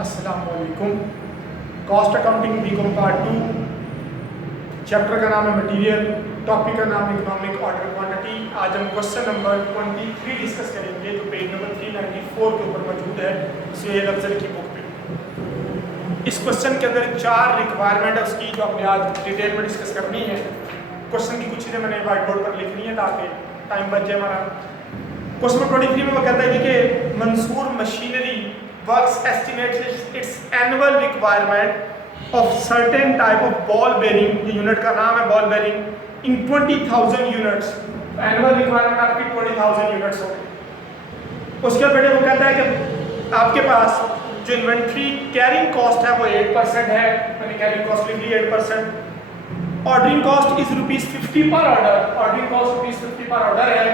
अस्सलामुअलैकुम। Cost accounting BCom part 2, chapter का नाम है मटेरियल, टॉपिक का नाम है इकोनॉमिक ऑर्डर क्वांटिटी। आज हम क्वेश्चन नंबर 23 डिस्कस करेंगे जो पेज नंबर 394 के ऊपर मौजूद है सुहेल अफजल की बुक पे। इस क्वेश्चन के अंदर 4 रिक्वायरमेंट है उसकी जो हमने आज डिटेल में डिस्कस करनी है। क्वेश्चन की कुछ चीज़ें मैंने व्हाइट बोर्ड पर लिखनी है ताकि टाइम बच जाए हमारा। क्वेश्चन 23 में वो कहता है कि Mansoor machinery works estimates its annual requirement of certain type of ball bearing, ये यूनिट का नाम है ball bearing, in 20,000 units. Annual requirement आपकी 20,000 यूनिट्स हो गई। उसके बेटे वो कहता है कि आपके पास जो इन्वेंट्री कैरिंग कॉस्ट है वो 8% है, मैंने कैरिंग कॉस्ट लिख ली 8%। ऑर्डरिंग कॉस्ट इज ₹50 पर ऑर्डर, ऑर्डरिंग कॉस्ट ₹50 पर ऑर्डर है।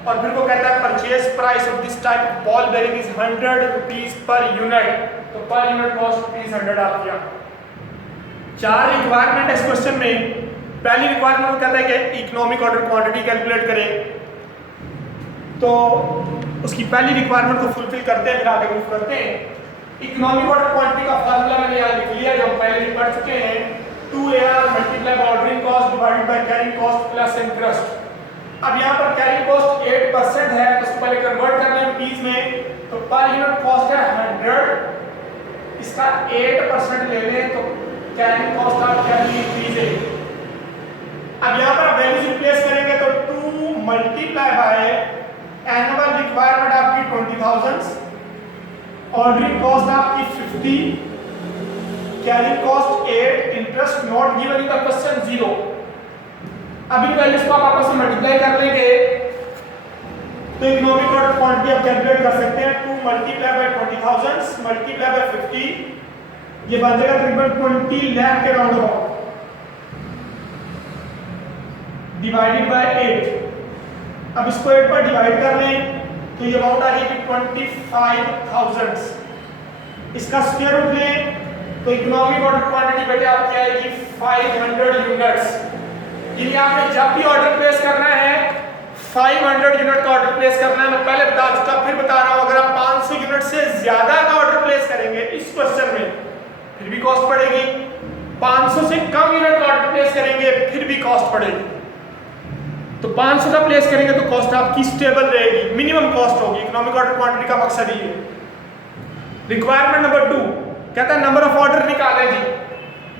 और फिर वो कहता है purchase price of this type of ball bearing is ₹100 per unit, तो पर यूनिट कॉस्ट ₹100 आप किया। 4 रिक्वायरमेंट इस क्वेश्चन में। पहली रिक्वायरमेंट वो कहता है कि इकोनॉमिक ऑर्डर क्वांटिटी कैलकुलेट करें, तो उसकी पहली रिक्वायरमेंट को फुलफिल करते हैं, फिर आगे मूव करते हैं। इकोनॉमिक ऑर्डर क्वांटिटी का फार्मूला मैंने यहाँ लिख लिया जो हम पहले भी पढ़ चुके हैं, 2AR multiply by ordering cost divided by carrying cost plus interest. अब यहाँ पर कैरिंग कॉस्ट 8% है, तो उसको पहले कन्वर्ट करना है रुपीस में, तो पर यूनिट कॉस्ट है 100, इसका 8% ले लें तो कैरिंग कॉस्ट आप क्या लीजिए। अब यहाँ पर वैल्यूज रिप्लेस करेंगे तो 2 मल्टीप्लाई बाय एनुअल रिक्वायरमेंट आपकी 20,000, ऑर्डरिंग कॉस्ट आपकी 50, carrying cost 8, interest not given in the question 0। अब इन वैल्यूज को आप आपस में मल्टीप्लाई कर लेंगे तो इकोनॉमिक ऑर्डर क्वांटिटी आप कैलकुलेट कर सकते हैं। 2 मल्टीप्लाई बाय 20,000 मल्टीप्लाई बाय 50, ये बन जाएगा तकरीबन 20 लाख के राउंड अबाउट, डिवाइडेड बाय 8। अब इसको 8 पर डिवाइड कर लें तो ये अमाउंट आ जाएगी 25,000। इसका स्क्वायर रूट लें तो इकोनॉमिक ऑर्डर क्वांटिटी बेटे आपकी आएगी 500 यूनिट्स। यानी आपने जब भी ऑर्डर प्लेस करना है 500 यूनिट का ऑर्डर प्लेस करना है। मैं पहले बता चुका, फिर बता रहा हूं, अगर आप 500 यूनिट से ज्यादा का ऑर्डर प्लेस करेंगे इस क्वेश्चन में फिर भी कॉस्ट पड़ेगी, 500 से कम यूनिट का ऑर्डर प्लेस करेंगे फिर भी कॉस्ट पड़ेगी। तो 500 का प्लेस करेंगे तो कॉस्ट आपकी स्टेबल रहेगी, मिनिमम कॉस्ट होगी। इकोनॉमिक ऑर्डर क्वांटिटी का मकसद ही है। रिक्वायरमेंट नंबर 2 कहता है नंबर ऑफ ऑर्डर निकालें जी,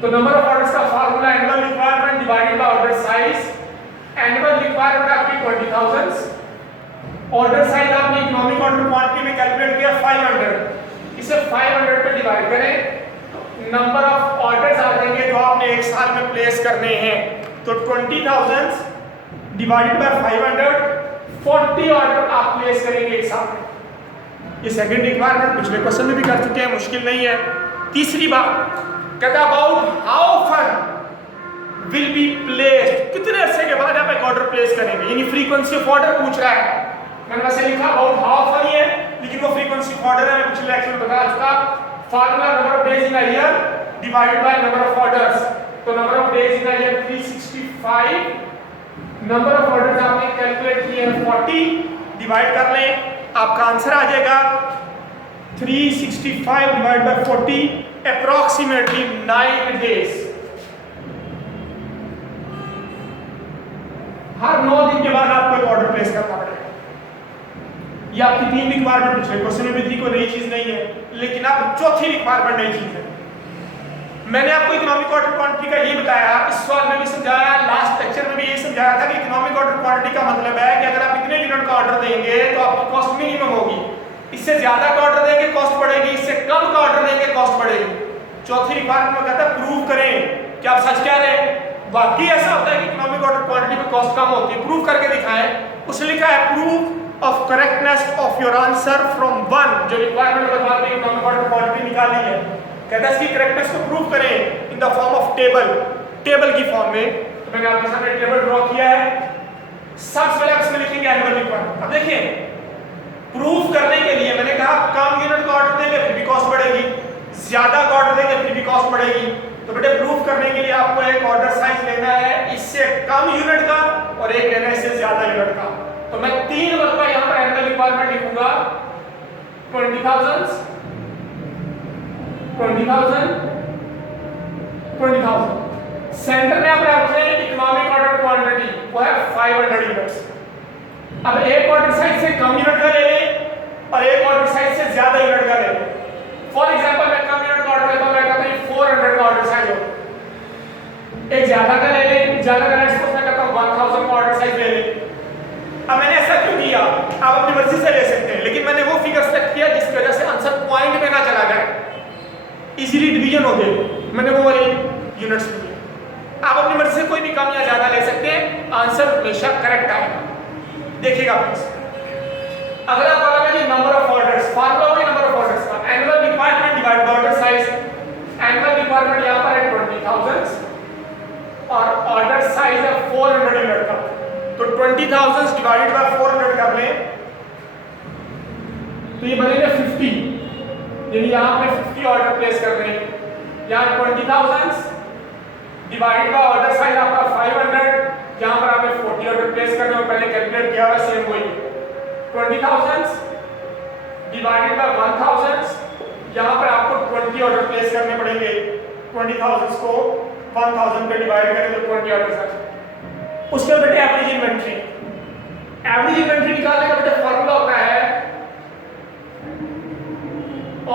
तो नंबर ऑफ ऑर्डर्स का formula annual requirement divided by order size. Annual requirement आपकी 20,000, ऑर्डर साइज आपने इकोनॉमिक ऑर्डर क्वांटिटी में कैलकुलेट किया 500, इसे 500 पे डिवाइड करें तो नंबर ऑफ ऑर्डर्स आ जाएंगे जो आपने एक साल में प्लेस करने हैं। तो 20,000 डिवाइडेड बाय 500, 40 ऑर्डर आप प्लेस करेंगे एक साल में। ये सेकंड रिक्वायरमेंट पिछले क्वेश्चन में भी कर चुके हैं, मुश्किल नहीं है। तीसरी बात कहता about how fun will be placed, कितने अरसे के बाद आप एक ऑर्डर प्लेस करेंगे, यानी फ्रीक्वेंसी ऑफ ऑर्डर पूछ रहा है। मैंने वैसे लिखा अबाउट हाउ फन है, लेकिन वो फ्रीक्वेंसी ऑफ ऑर्डर है, मैं पिछले लेक्चर में बता चुका। Formula number of days in a year divided by number of orders, तो number of days in a year 365, number of orders आपने कैलकुलेट किए हैं 40, डिवाइड कर लें आपका आंसर आ जाएगा 365 डिवाइड बाय 40 अप्रॉक्सीमेटली 9 डेज। हर 9 दिन के बाद आपको एक ऑर्डर प्लेस करना पड़ेगा। ये आपकी 3 रिक्वायरमेंट पिछले क्वेश्चन में भी थी, कोई नई चीज नहीं है, लेकिन अब चौथी रिक्वायरमेंट नई चीज है। मैंने आपको इकोनॉमिक ऑर्डर क्वांटिटी का ये बताया, इस सवाल में भी समझाया, लास्ट लेक्चर में भी ये समझाया था कि इकोनॉमिक ऑर्डर क्वांटिटी का मतलब है कि अगर आप इतने यूनिट का ऑर्डर देंगे तो आपकी कॉस्ट मिनिमम होगी, इससे ज्यादा का ऑर्डर देंगे कॉस्ट बढ़ेगी, इससे कम का ऑर्डर देंगे कॉस्ट बढ़ेगी। चौथी रिक्वायरमेंट में कहता है प्रूव करें कि आप सच कह रहे हैं, वाकई ऐसा होता है कि इकोनॉमिक ऑर्डर क्वांटिटी में कॉस्ट कम होती है, प्रूव करके दिखाएं। उसने लिखा है prove of correctness of your answer from 1, जो रिक्वायरमेंट नंबर 1 में इकोनॉमिक ऑर्डर क्वांटिटी निकाली है, कहता है इसकी करेक्टनेस को प्रूव करें in the form of table, table की फॉर्म में। तो मैंने आपके सामने टेबल ड्रॉ किया है, सबसे पहले आप इसमें लिखेंगे एनुअल रिक्वायरमेंट। अब देखिए प्रूफ करने के लिए मैंने कहा कम यूनिट का ऑर्डर देंगे फिर भी कॉस्ट बढ़ेगी, ज्यादा का ऑर्डर देंगे फिर भी कॉस्ट बढ़ेगी। तो बेटे प्रूफ करने के लिए आपको एक ऑर्डर साइज लेना है इससे कम यूनिट का और एक लेना है इससे ज्यादा यूनिट का। तो मैं 3 मरतबा यहाँ पर एनुअल रिक्वायरमेंट लिखूंगा 20,000 सेंटर में आप रखते हैं इकोनॉमिक ऑर्डर क्वांटिटी, वो है 500 यूनिट्स। अब एक ऑर्डर साइज से कम यूनिट का ले लें और एक ऑर्डर साइज से ज्यादा यूनिट का ले लें। फॉर एग्जांपल मैं कम यूनिट का ऑर्डर लेता हूं, मैं कहता हूं 400 का ऑर्डर साइज हो। एक ज्यादा का ले लें, ज्यादा का नेक्स्ट मैं कहता हूं 1000 का ऑर्डर साइज ले लें। अब मैंने ऐसा क्यों किया, आप अपनी मर्जी से ले सकते हैं, लेकिन मैंने वो फिगर सेलेक्ट किया जिसकी वजह से आंसर पॉइंट में ना चला जाए, इजीली डिवीजन हो जाए, मैंने वो वाली यूनिट्स ली। आप अपनी मर्जी से कोई भी कम या ज्यादा ले सकते हैं, आंसर हमेशा करेक्ट आएगा। देखिएगा प्लीज, अगला कॉलम है नंबर ऑफ ऑर्डर्स। फार्मूला वही नंबर ऑफ ऑर्डर्स का, annual requirement divide by order size. Annual requirement यहां पर है 20,000 और ऑर्डर साइज है 400 यूनिट का, तो 20,000 डिवाइडेड बाय 400 कर लें तो ये बनेगा 50, यानी यहां पे 50 ऑर्डर प्लेस कर रहे हैं। यहां 20,000 डिवाइडेड बाय ऑर्डर साइज आपका 500, जहां पर आपने 40 ऑर्डर प्लेस करने और पहले कैलकुलेट किया हुआ सेम वही 20,000 डिवाइडेड बाय 1000, यहां पर आपको 20 ऑर्डर प्लेस करने पड़ेंगे। 20,000 को 1000 पे डिवाइड करें तो 20 ऑर्डर आएंगे। उसके बेटे एवरेज इन्वेंट्री, एवरेज इन्वेंट्री निकालने का बेटे फार्मूला होता है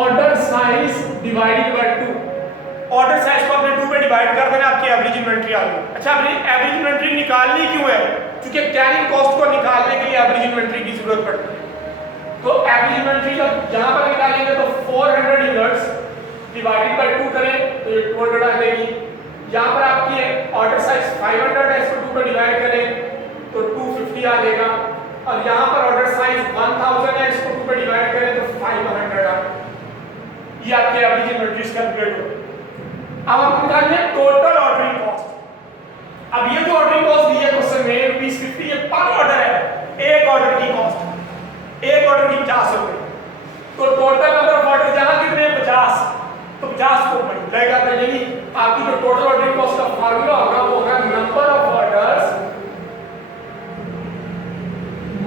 order size divided by 2। Order size को आपने 2 पे डिवाइड कर देना, आपकी एवरेज इन्वेंट्री आ गई। अच्छा, आपने एवरेज इन्वेंट्री निकालनी क्यों है? क्योंकि कैरिंग कॉस्ट को निकालने के लिए एवरेज इन्वेंट्री की जरूरत पड़ती है। तो एवरेज इन्वेंट्री जब यहां पर निकालेंगे तो 400 यूनिट्स डिवाइडेड बाय 2 करें तो ये 200 आ जाएगी। यहां पर आपकी ऑर्डर साइज 500 है, इसको 2 पे डिवाइड करें तो 250 आ जाएगा। और यहां पर ऑर्डर साइज 1000 है, इसको 2 पे डिवाइड करें तो 500 आ। ये आपकी एवरेज इन्वेंट्री कैलकुलेट हो। अब आप निकालिए टोटल ऑर्डरिंग कॉस्ट। अब ये जो ऑर्डरिंग कॉस्ट दी है क्वेश्चन में ₹50, ये पर ऑर्डर है, एक ऑर्डर की कॉस्ट, एक ऑर्डर की 50 रुपए। तो टोटल नंबर ऑफ ऑर्डर जहां कितने 50, तो 50 को मल्टीप्लाई करना, यानी आपकी जो टोटल ऑर्डरिंग कॉस्ट का फार्मूला होगा वो होगा number of orders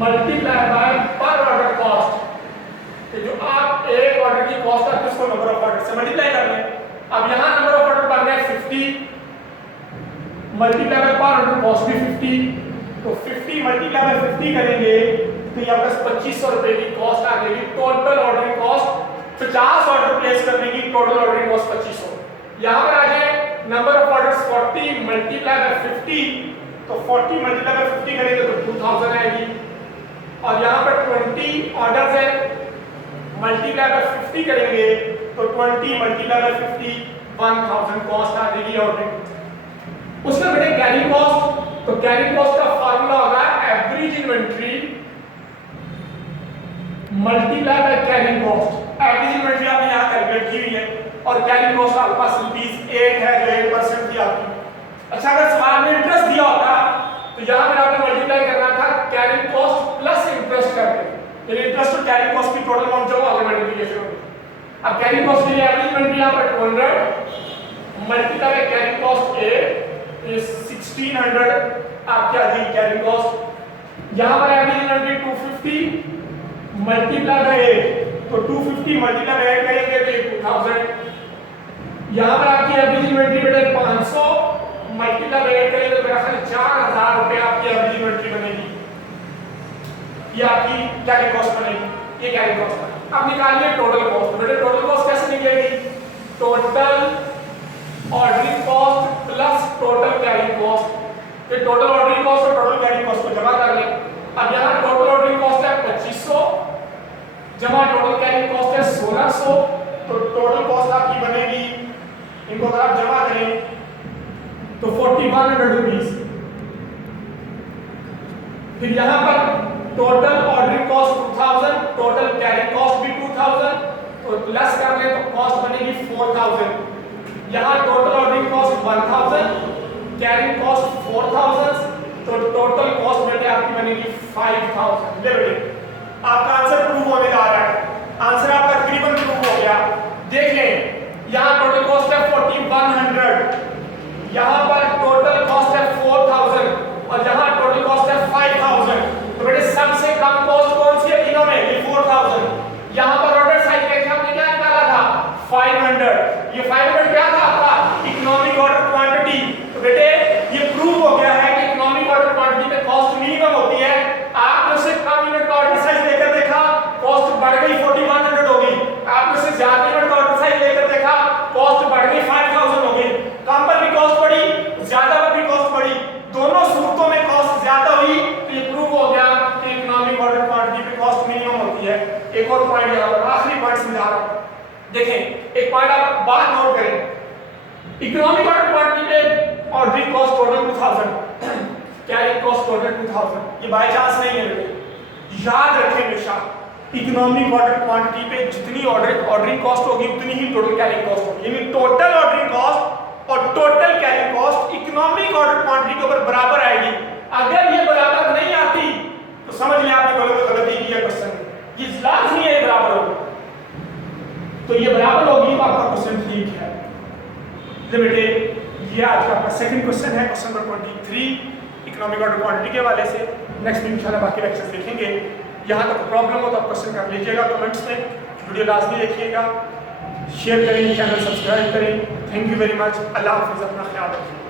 multiply by पर ऑर्डर कॉस्ट। तो जो आप एक ऑर्डर की कॉस्ट है उसको नंबर ऑफ ऑर्डर से मल्टीप्लाई कर लें। अब यहां नंबर ऑफ ऑर्डर बन गया 50 मल्टीप्लाई बाय पर ऑर्डर कॉस्ट भी 50, तो 50 मल्टीप्लाई बाय 50 करेंगे तो ये आपका 2500 रुपए की कॉस्ट आ जाएगी। Total ordering cost 50 order place करने की टोटल ऑर्डरिंग कॉस्ट 2500। यहां पर आ जाए number of orders 40 multiply by 50, तो 40 मल्टीप्लाई बाय 50 करेंगे तो 2000 आएगी। और यहां पर 20 ऑर्डर्स है, मल्टीप्लाई बाय 50 करेंगे तो 20 मल्टीप्लाई बाय 50 1000 कॉस्ट आ जाएगी ऑर्डरिंग। उसके बेटे कैरिंग कॉस्ट, तो कैरिंग कॉस्ट का फार्मूला होगा average inventory multiply by carrying cost. Average inventory आपने यहां कैलकुलेट की हुई है और कैरिंग कॉस्ट आपके पास ₹8 है जो 8% थी आपकी। अच्छा, अगर सवाल में इंटरेस्ट दिया होता तो यहां पर आपने मल्टीप्लाई करना था कैरिंग कॉस्ट प्लस इंटरेस्ट करके, यानी इंटरेस्ट और कैरिंग कॉस्ट की टोटल अमाउंट जो आगे मल्टीप्लिकेशन होगी। अब कैरिंग कॉस्ट के लिए एवरेज इन्वेंट्री यहां पर 200 मल्टीप्लाई बाय कैरिंग कॉस्ट 8, ये 1600 आपकी आ जाएगी कैरिंग कॉस्ट। यहां पर एवरेज इन्वेंट्री 250 मल्टीप्लाई बाय 8, तो 250 मल्टीप्लाई बाय 8 करेंगे तो 2000। यहां पर आपकी एवरेज इन्वेंट्री बेटे 500 मल्टीप्लाई बाय 8 करेंगे तो मेरा ख्याल 4000 रुपए आपकी एवरेज इन्वेंट्री बनेगी। ये आपकी कैरिंग कॉस्ट बनेगी, ये कैरिंग कॉस्ट है। अब निकालिए टोटल कॉस्ट। बेटे टोटल कॉस्ट कैसे निकलेगी? Total ordering cost plus total carrying cost. ये टोटल ऑर्डरिंग कॉस्ट और टोटल कैरिंग कॉस्ट को जमा कर लें। अब यहां टोटल ऑर्डरिंग कॉस्ट है 2500 जमा टोटल कैरिंग कॉस्ट है 1600, तो टोटल कॉस्ट आपकी बनेगी, इनको अगर आप जमा करें तो 4100 रुपीस। फिर यहां पर total ordering cost 2000, total carrying cost भी 2000, तो प्लस कर लें तो कॉस्ट बनेगी 4000। यहां total ordering cost 1000, carrying cost 4000, तो टोटल कॉस्ट बेटे आपकी बनेगी 5000। ले बेटे आपका आंसर प्रूव होने जा रहा है, आंसर आपका तकरीबन प्रूव हो गया। देख लें यहां टोटल कॉस्ट है 4100, यहां पर टोटल कॉस्ट है 4000 और यहां टोटल कॉस्ट है 5000। तो बेटे सबसे कम कॉस्ट कौन सी है तीनों में? ये 4000। यहां पर ऑर्डर ये 500 क्या था आपका इकोनॉमिक ऑर्डर क्वांटिटी। तो बेटे ये प्रूव हो गया है कि इकोनॉमिक ऑर्डर क्वांटिटी पे कॉस्ट मिनिमम होती है। आपने से कम यूनिट का ऑर्डर साइज लेकर देखा, कॉस्ट बढ़ गई 4100 हो गई। आपने से ज्यादा यूनिट का ऑर्डर साइज लेकर देखा, कॉस्ट बढ़ गई 5000 हो गई। कम पर भी कॉस्ट बढ़ी, ज्यादा पर भी कॉस्ट बढ़ी, दोनों सूरतों में कॉस्ट ज्यादा हुई। तो ये प्रूव हो गया कि इकोनॉमिक ऑर्डर क्वांटिटी पे कॉस्ट मिनिमम होती है। एक और पॉइंट यहां पर आखिरी पॉइंट समझा रहा हूं, देखें एक पॉइंट आप बात नोट करें। इकोनॉमिक ऑर्डर क्वांटिटी पे ordering cost total 2000, carrying cost total 2000, ये बाय चांस नहीं है बेटे, याद रखें हमेशा इकोनॉमिक ऑर्डर क्वांटिटी पे जितनी ऑर्डरिंग कॉस्ट होगी उतनी ही टोटल कैरिंग कॉस्ट होगी। यानी टोटल ऑर्डरिंग कॉस्ट और total carrying cost economic order quantity के ऊपर बराबर आएगी। अगर ये बराबर नहीं आती तो समझ लें आपने गलती की है क्वेश्चन में, ये लाजमी है बराबर होगी। तो ये बराबर होगी तो आपका क्वेश्चन ठीक है। तो बेटे ये आज का आपका सेकंड क्वेश्चन है, question number 23 economic order quantity के हवाले से। नेक्स्ट में इंशाल्लाह बाकी लेक्चर्स देखेंगे। यहाँ तक प्रॉब्लम हो तो आप क्वेश्चन कर लीजिएगा कमेंट्स में। वीडियो लाजमी देखिएगा, शेयर करें, चैनल सब्सक्राइब करें। Thank you very much. अल्लाह हाफिज़, अपना ख्याल रखिए।